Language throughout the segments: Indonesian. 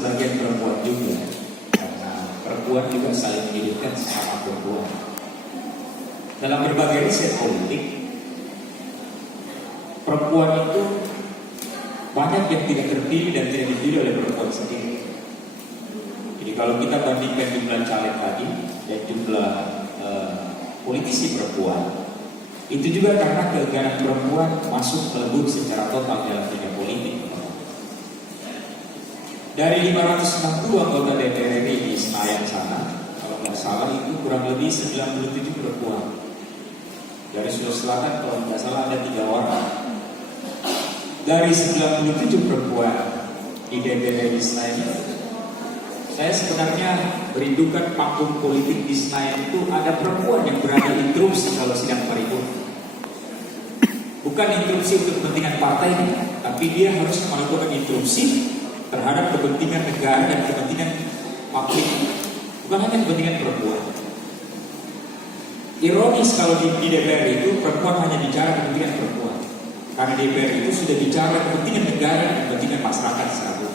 sebagian perempuan juga, karena perempuan juga saling menghidupkan sesama perempuan. Dalam berbagai riset politik, perempuan itu banyak yang tidak terpilih dan tidak dipilih oleh perempuan sendiri. Jadi kalau kita bandingkan jumlah caleg tadi dan jumlah politisi perempuan, itu juga karena keengganan perempuan masuk melebur secara total dalam dunia politik. Dari 560 anggota DPR RI di Senayan sana, kalau nggak salah itu kurang lebih 97 perempuan. Dari Sulawesi Selatan kalau nggak salah ada 3 orang. Dari 97 perempuan di DPR RI Senayan, saya sebenarnya merindukan panggung politik di Senayan itu ada perempuan yang berani interupsi kalau sidang paripurna. Bukan interupsi untuk kepentingan partai, tapi dia harus melakukan interupsi terhadap kepentingan negara dan kepentingan publik, bukan hanya kepentingan perempuan. Ironis kalau di DPR itu perempuan hanya bicara kepentingan perempuan, karena DPR itu sudah bicara kepentingan negara dan kepentingan masyarakat secara umum.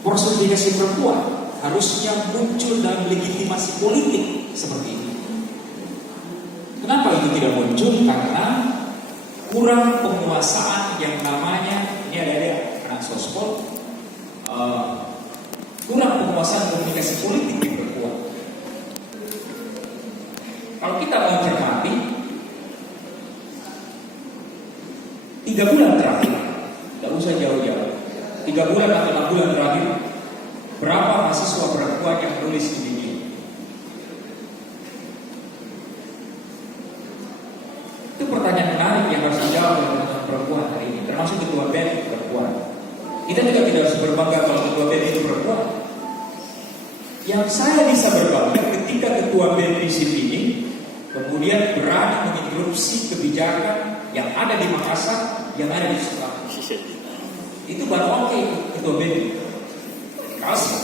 Personifikasi perempuan harusnya muncul dalam legitimasi politik seperti ini. Kenapa itu tidak muncul? Karena kurang penguasaan yang namanya, ini ada anak sospol, kurang penguasaan komunikasi politik di perempuan. Kalau kita mau cermati 3 bulan terakhir, tidak usah jauh-jauh, 3 bulan atau 6 bulan terakhir, berapa mahasiswa perempuan yang menulis di media? Itu pertanyaan menarik yang harus dijawab oleh teman-teman perempuan hari ini, termasuk ketua BEM perempuan. Kita juga tidak harus berbangga kalau ketua BEM itu perempuan. Yang saya bisa berbangga ketika ketua BEM visip ini kemudian berani menginterupsi kebijakan yang ada di Makassar, yang ada di Sulawesi. Itu baru oke ketua BEM.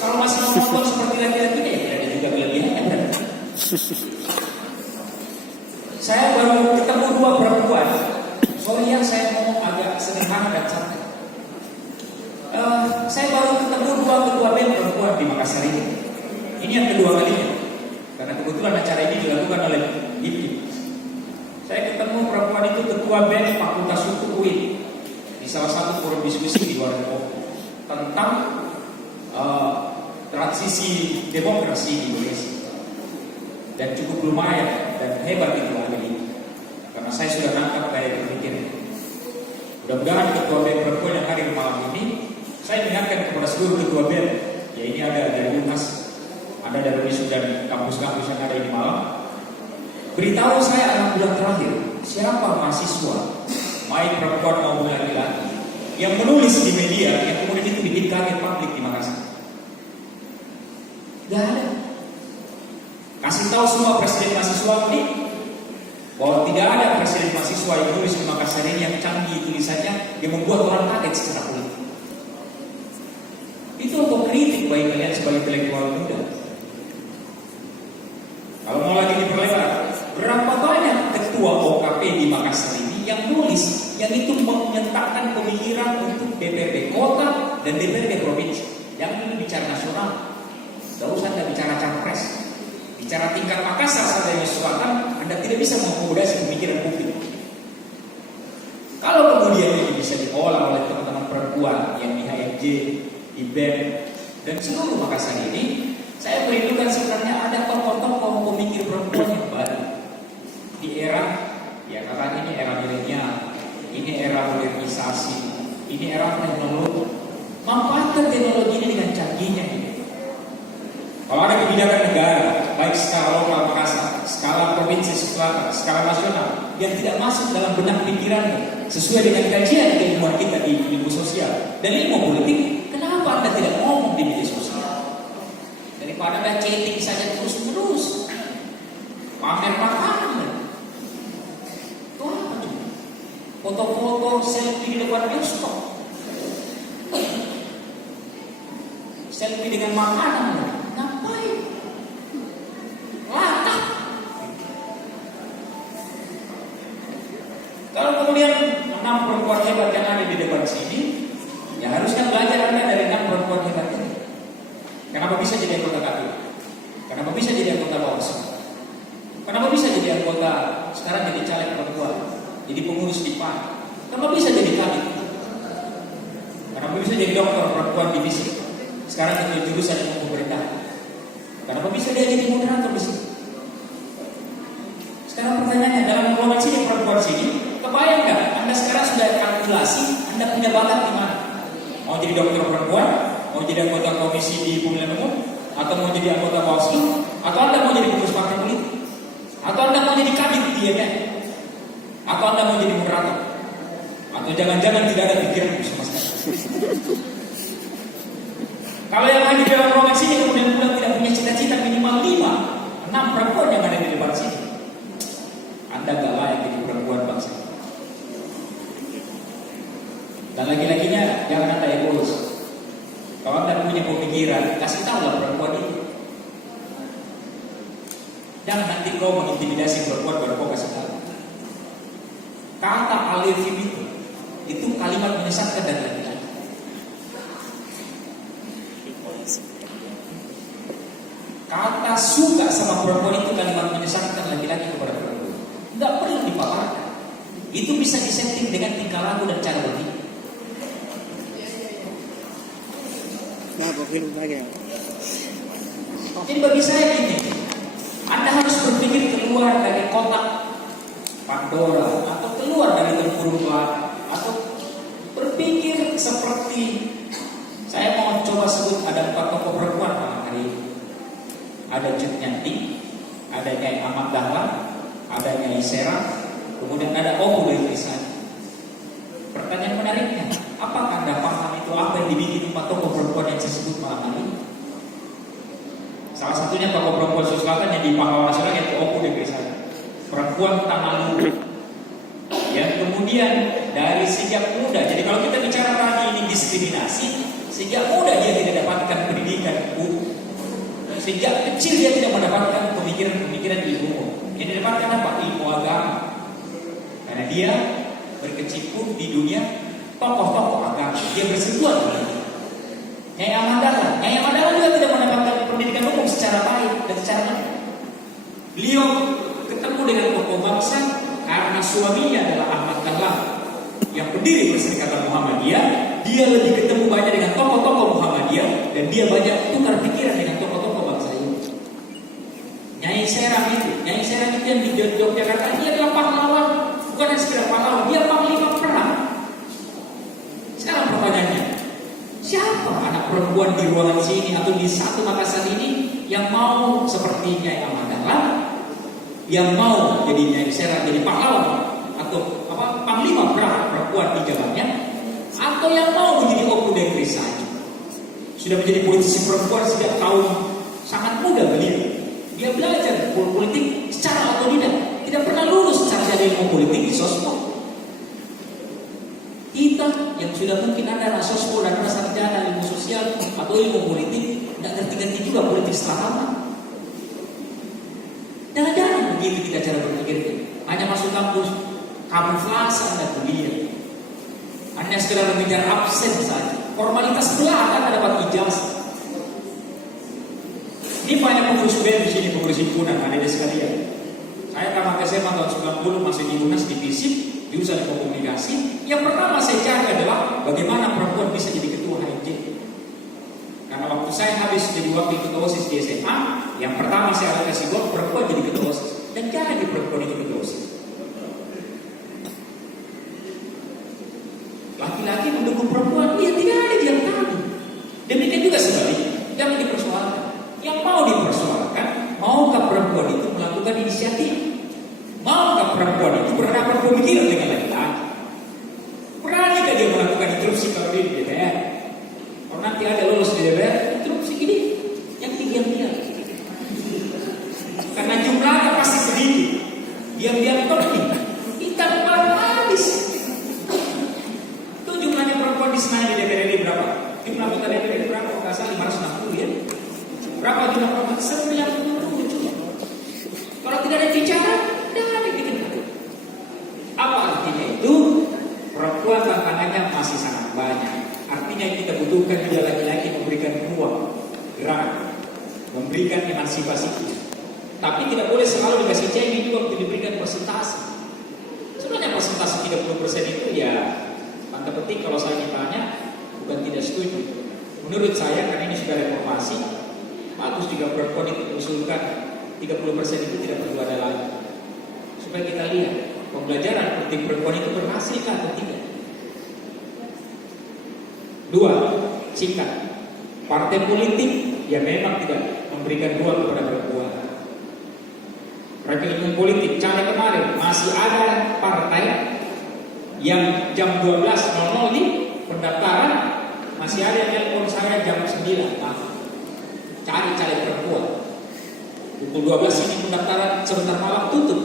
Kalau masih ngomong seperti laki-laki ini, ya ada juga kelebihannya kan? Saya baru ketemu 2 perempuan. Sorry ya, saya ngomong agak sederhana dan santai. Saya baru ketemu 2 ketua BEM perempuan di Makassar ini. Ini yang kedua kalinya, karena kebetulan acara ini dilakukan oleh IPI. Saya ketemu perempuan itu ketua BEM Fakultas Hukum UIN di salah satu forum diskusi di Warung Kopi tentang transisi demokrasi di Indonesia. Dan cukup lumayan dan hebat itu ada ini, karena saya sudah nangkap gaya berpikir. Mudah-mudahan ketua BEM perempuan yang hadir malam ini, saya mengingatkan kepada seluruh ketua BEM, ya ini ada dari UNAS, ada dari WISU dan kampus-kampus yang ada di malam. Beritahu saya 6 bulan terakhir, siapa mahasiswa, baik perempuan maupun laki-laki, yang menulis di media yang kemudian itu bikin kaget publik di Makassar. Gak ada. Kasih tahu semua presiden mahasiswa ini bahwa tidak ada presiden mahasiswa yang menulis di Makassar ini yang canggih tulisannya yang membuat orang kaget secara politik. Itu otokritik bagi kalian sebagai intelektual muda. Kalau mau lagi diperlebar, berapa banyak ketua OKP di Makassar ini yang nulis, yang itu menyatakan pemikiran untuk DPRD kota dan DPRD provinsi. Yang ini bicara nasional, tidak usah Anda bicara capres. Bicara tingkat Makassar saja Selatan, Anda tidak bisa mengakomodasi pemikiran publik. Kalau kemudian ini bisa diolah oleh teman-teman perempuan yang di HMJ, di BEM, dan seluruh Makassar ini, saya merindukan sebenarnya ada tokoh-tokoh pemikir perempuan yang baru di era, ya katanya ini era milenial, ini era modernisasi, ini era teknologi. Manfaatkan teknologi ini dengan canggihnya ini. Kalau ada kebijakan negara, baik skala lokal Makassar, skala provinsi selatan, skala nasional, yang tidak masuk dalam benak pikiranmu sesuai dengan kajian keilmuan kita di ilmu sosial dan ilmu politik, kenapa Anda tidak ngomong di media sosial? Daripada Anda chatting saja terus-terus, pamer makanan, itu apa tuh? Foto-foto selfie di depan bioskop, selfie dengan makanan. Ngapain? Latah. Kalau kemudian 6 perempuan hebat yang ada di depan sini, ya harusnya belajar Anda dari 6 perempuan hebat ini. Kenapa bisa jadi anggota KPU? Kenapa bisa jadi anggota Bawaslu? Kenapa bisa jadi anggota, sekarang jadi caleg perempuan, jadi pengurus di PAN? Kenapa bisa jadi kadin? Kenapa bisa jadi dokter perempuan divisi? Sekarang itu jurusan yang pemerintah. Kenapa bisa dia jadi moderator di sini? Sekarang pertanyaannya, dalam golongan sini perempuan sini, kebayang nggak? Anda sekarang sudah kalkulasi, Anda punya bakat di mana? Mau jadi dokter perempuan? Mau jadi anggota komisi di pemilihan umum? Atau mau jadi anggota Bawaslu? Atau Anda mau jadi pengurus partai politik? Atau Anda mau jadi kadin di IMN? Atau Anda mau jadi moderator? Atau jangan-jangan tidak ada pikiran sama sekali? Kalau yang hadir dalam ruangan sini kemudian pulang tidak punya cita-cita minimal 5, 6 perempuan yang ada di depan sini, Anda gak layak jadi perempuan bangsa. Dan lagi-laginya jangan Anda egois. Kalau Anda punya pemikiran, kasih tahu lah perempuan itu. Jangan nanti kau mengintimidasi perempuan baru kau kasih tahu. Kata alifim itu kalimat menyesatkan dan laki-laki. Kata suka sama perempuan itu kalimat menyesatkan laki-laki kepada perempuan. Tidak perlu dipaparkan. Itu bisa disetting dengan tingkah laku dan cara berpikir. Jadi bagi saya ini, Anda harus berpikir keluar dari kotak Pandora atau keluar dari tempurung barat, atau berpikir seperti saya mau coba sebut ada 4 tokoh perempuan malam hari ini. Ada Cut Nyanti, ada Nyai Ahmad Dahlan, ada Nyai Sera, kemudian ada Opu dari Trisani. Pertanyaan menariknya, apakah Anda paham itu apa yang dibikin 4 tokoh perempuan yang saya sebut malam hari ini? Salah satunya tokoh perempuan Selatan yang di pahlawan nasional yaitu Opu dari Trisani, perempuan Tanggalu. Yang kemudian dari sejak muda, jadi kalau kita bicara tadi ini diskriminasi, sejak muda dia tidak dapatkan pendidikan hukum. Sejak kecil dia tidak mendapatkan pemikiran-pemikiran ilmu. Dia dapatkan apa? Ilmu agama. Karena dia berkecimpung di dunia tokoh-tokoh agama. Dia bersentuhan dengan itu. Nyai Ahmad Dahlan juga tidak mendapatkan pendidikan hukum secara baik dan secara benar. Beliau ketemu dengan tokoh bangsa karena suaminya adalah Ahmad Dahlan yang pendiri Perserikatan Muhammadiyah. Dia lebih ketemu banyak dengan tokoh-tokoh Muhammadiyah dan dia banyak tukar pikiran dengan tokoh-tokoh bangsa ini. Nyai Serang itu yang di Yogyakarta, dia adalah pahlawan, bukan hanya sekedar pahlawan, dia panglima perang. Sekarang pertanyaannya, siapa anak perempuan di ruangan sini atau di satu Makassar ini yang mau seperti Nyai Ahmad Dahlan, yang mau jadi Nyai Serang, jadi pahlawan atau panglima perang perempuan di zamannya, atau yang mau menjadi Opu dari Trisani? Sudah menjadi politisi perempuan sejak tahun sangat muda beliau. Dia belajar politik secara otodidak, tidak pernah lulus sarjana ilmu politik di sosmed. Kita yang sudah mungkin ada anak sosmed dan ada sarjana ilmu sosial atau ilmu politik, tidak ngerti-ngerti juga politik setelah lama. Jangan-jangan begitu kita cara berpikir kita. Hanya masuk kampus, kamuflase Anda kuliah. Hanya sekedar mengejar absen saja. Formalitas belakang Anda dapat ijazah. Ini banyak pengurus BEM di sini, pengurus himpunan, ada sekalian. Saya tamat SMA tahun 90 masih di UNAS di FISIP, jurusan komunikasi. Yang pertama saya cari adalah bagaimana perempuan bisa jadi ketua HMJ. Karena waktu saya habis jadi wakil ketua OSIS di SMA, yang pertama saya kasih buat perempuan jadi ketua OSIS. Dan jangan di perempuan itu ketua OSIS. Laki-laki mendukung perempuan, dia tidak ada diam tadi. Demikian juga sebaliknya, jangan dipersoalkan. Yang mau dipersoalkan, maukah perempuan itu melakukan inisiatif? Maukah perempuan itu berhadapan pemikiran dengan laki-laki? Beranikah dia melakukan interupsi kalau dia di DPR? Kalau nanti ada lulus di DPR, interupsi gini, yang diam-diam. Karena jumlahnya pasti sedikit, diam-diam penting. Kita malah habis. Itu jumlahnya perempuan di Senayan di DPR ini berapa? Jumlah anggota DPR ini berapa? Kalau nggak salah 560 ya. Berapa jumlah perempuan? 97. Kalau tidak ada bicara, tidak ada dikenal. Apa artinya itu? Perempuan tantangannya masih sangat banyak. Artinya kita butuhkan juga laki-laki memberikan ruang bergerak, memberikan emansipasi. Tapi tidak boleh selalu dikasih cengeng juga untuk diberikan persentase. Sebenarnya persentase 30% itu ya tanda petik kalau saya ditanya bukan tidak setuju. Menurut saya karena ini sudah reformasi, bagus jika perempuan itu mengusulkan 30% itu tidak perlu ada lagi. Supaya kita lihat pembelajaran penting perempuan itu berhasil atau tidak. 2. Singkat. Partai politik ya memang tidak memberikan ruang kepada perempuan. Rekening politik cara kemarin masih ada partai yang jam 12.00 di pendaftaran masih ada yang telepon saya jam 9 cari caleg perempuan. Pukul 12 ini pendaftaran sebentar malam tutup.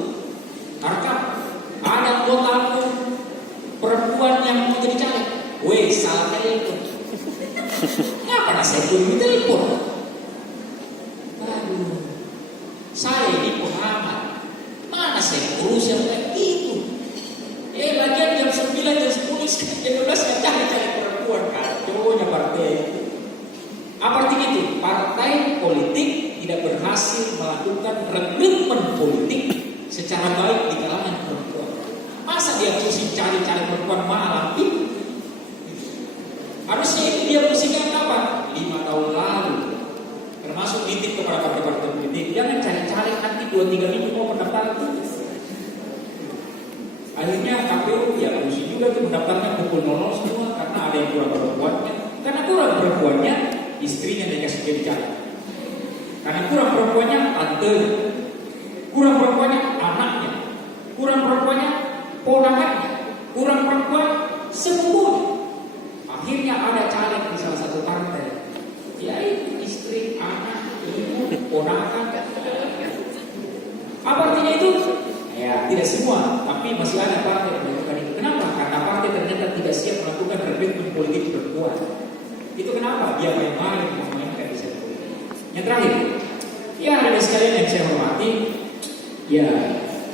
Karena ada anggota perempuan yang mau jadi caleg. Weh, salah telepon. Kenapa saya pun telepon? Aduh, saya ini pengamat. Mana saya urus yang kayak gitu? Lagian jam 9, jam 10, jam 12 saya cari perempuan. Kacaunya partai itu. Apa artinya itu? Partai politik tidak berhasil melakukan rekrutmen politik secara baik di kalangan perempuan. Masa dia mesti cari-cari perempuan malam itu? Harusnya itu dia musiknya kapan? 5 tahun lalu. Termasuk nitip kepada partai-partai politik. Jangan cari-cari nanti 2-3 minggu mau pendaftaran itu. Akhirnya KPU ya harus juga tuh mendaftarnya pukul 00 semua karena ada yang kurang perempuannya. Karena kurang perempuannya istrinya dikasih jadi caleg. Karena kurang perempuannya tante, kurang perempuannya anaknya, kurang perempuannya ponakannya, kurang perempuan sepupunya. Akhirnya ada caleg di salah satu partai. Ya itu istri, anak, ibu, ponakan. Apa artinya itu? Ya tidak semua, tapi masih ada partai yang melakukan itu. Kenapa? Karena partai ternyata tidak siap melakukan rekrutmen politik perempuan. Itu kenapa? Dia main-main memainkan di sana. Yang terakhir, ya ada sekalian yang saya hormati. Ya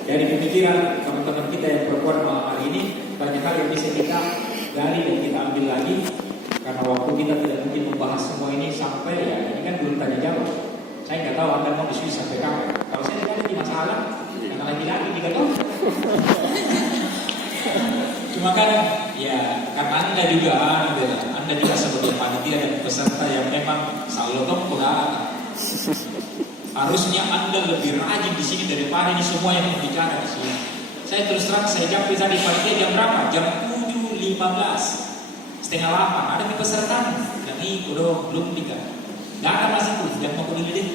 dari pemikiran teman-teman kita yang perempuan malam hari ini banyak hal yang bisa kita gali dan kita ambil lagi. Karena waktu kita tidak mungkin membahas semua ini sampai ya ini kan belum tanya jawab. Saya nggak tahu Anda mau diskusi sampai kapan. Kalau saya tidak ada masalah, karena lagi-lagi tidak tahu. Cuma kan ya karena Anda juga sebagai panitia dan peserta yang memang selalu pengalaman. Harusnya Anda lebih rajin di sini daripada ini semua yang berbicara di sini. Saya terus terang saya jam bisa di panitia jam berapa? Jam 7.15. Setengah 8 ada di peserta dan ini udah belum nikah. Gak akan masih tuh yang mau dulu deh.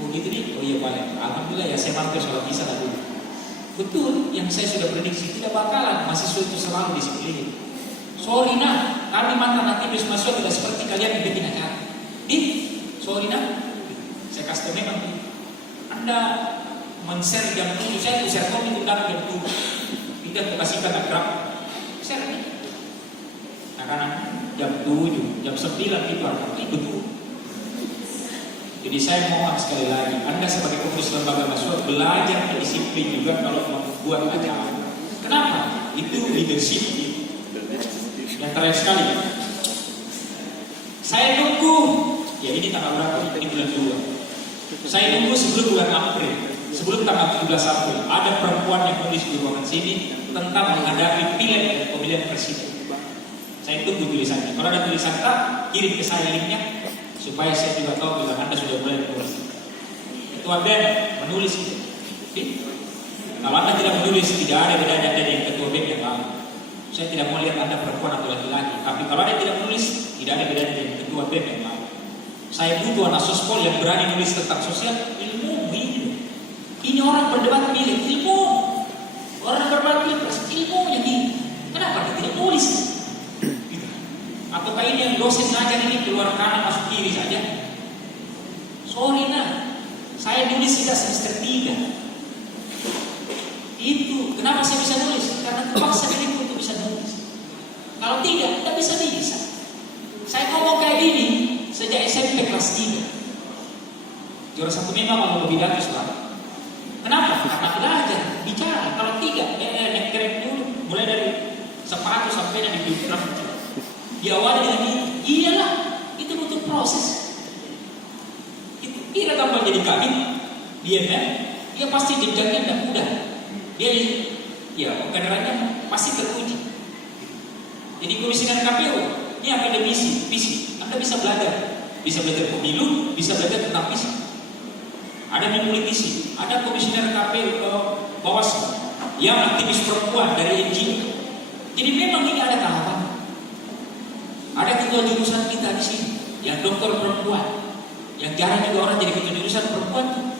Oh gitu nih. Oh iya balik. Alhamdulillah ya saya mantul sholat bisa lah dulu. Betul yang saya sudah prediksi tidak bakalan mahasiswa itu selalu disiplin. Sorry nah, kami mantan aktivis mahasiswa tidak seperti kalian yang bikin acara. Sorry nah, saya kasih memang Anda men-share jam 7, saya share komik undang jam 7. Tidak kasihkan akrab. Share nih. Nah karena jam 7, jam 9 itu artinya betul. Jadi saya mohon sekali lagi, Anda sebagai pengurus lembaga mahasiswa belajar disiplin juga kalau membuat acara. Kenapa? Itu leadership. Yang terakhir sekali, saya nunggu, ya ini tanggal berapa? Ini bulan 2. Saya nunggu sebelum bulan April, sebelum tanggal 17 April, ada perempuan yang tulis di ruangan sini tentang menghadapi pileg dan pemilihan presiden. Saya tunggu tulisannya. Kalau ada tulisan tak, kirim ke saya linknya supaya saya juga tahu bila Anda sudah mulai menulis. Ketua BEM menulis itu. Kalau Anda tidak menulis, tidak ada bedanya dari yang ketua BEM yang lalu. Saya tidak mau lihat Anda perempuan atau laki-laki. Tapi kalau Anda tidak menulis, tidak ada bedanya dari ketua BEM yang lalu. Saya butuh anak sospol yang berani menulis tentang sosial ilmu ini. Ini orang berdebat pilih ilmu. Orang berdebat pilpres ilmunya tinggi. Kenapa dia tidak nulis? Ataukah ini yang dosen ngajar ini keluar kanan masuk kiri saja? Sorry nah, saya nulis sudah semester 3. Itu kenapa saya bisa nulis? Karena terpaksa diri untuk bisa nulis. Kalau tidak, kita bisa. Saya ngomong kayak gini sejak SMP kelas 3. Juara 1 memang mau lebih dari selama. Kenapa? Karena belajar, bicara. Kalau tidak, nek dulu, mulai dari sepatu sampai di filter. Diawali dengan ini, iyalah, itu butuh proses. Dia gampang jadi kabin, dia pasti jenjangnya tidak mudah. Dia kedengarannya pasti teruji. Jadi komisioner KPU ini akademisi, visi. Anda bisa belajar pemilu, bisa belajar tentang visi. Ada politisi, ada komisioner KPU Bawaslu yang aktivis perempuan dari NGO. Jadi memang ini ada tahapan. Ada ketua jurusan kita di sini yang dokter perempuan, yang jarang juga orang jadi ketua jurusan perempuan.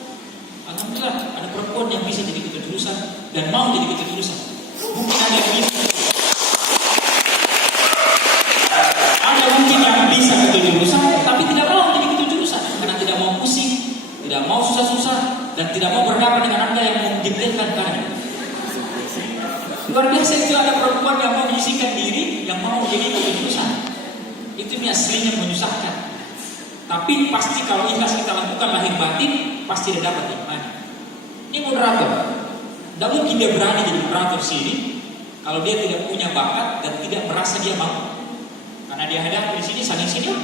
Alhamdulillah ada perempuan yang bisa jadi ketua jurusan dan mau jadi ketua jurusan. Mungkin ada yang bisa. Ada mungkin yang bisa ketua jurusan, tapi tidak mau jadi ketua jurusan karena tidak mau pusing, tidak mau susah-susah, dan tidak mau berhadapan dengan Anda yang menjebretkan kanan. Luar biasa itu ada perempuan yang mau menyisihkan diri, yang mau menjadi ketua jurusan. Itu aslinya menyusahkan. Tapi pasti kalau ikhlas kita lakukan lahir batin, pasti dia dapat iman. Ini moderator. Tidak mungkin dia berani jadi moderator sini kalau dia tidak punya bakat dan tidak merasa dia mampu. Karena dia hadapi di sini saling senior.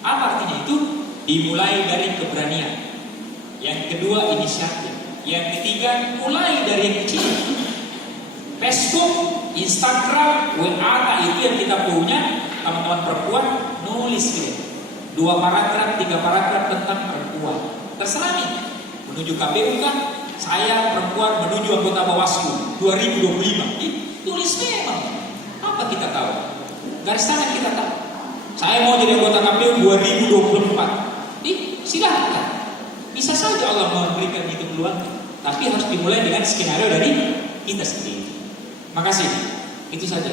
Apa artinya itu? Dimulai dari keberanian. Yang kedua inisiatif. Yang ketiga mulai dari yang kecil. Facebook, Instagram, WA itu yang kita punya. Teman-teman perempuan nulis gitu. 2 paragraf, 3 paragraf tentang perempuan. Terserah nih. Menuju KPU kan, saya perempuan menuju anggota Bawaslu 2025. Tulis memang. Apa kita tahu? Garis tangan kita tahu. Saya mau jadi anggota KPU 2024. Silahkan. Bisa saja Allah memberikan itu peluang. Tapi harus dimulai dengan skenario dari kita sendiri. Makasih. Itu saja.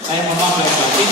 Saya mohon maaf lahir batin.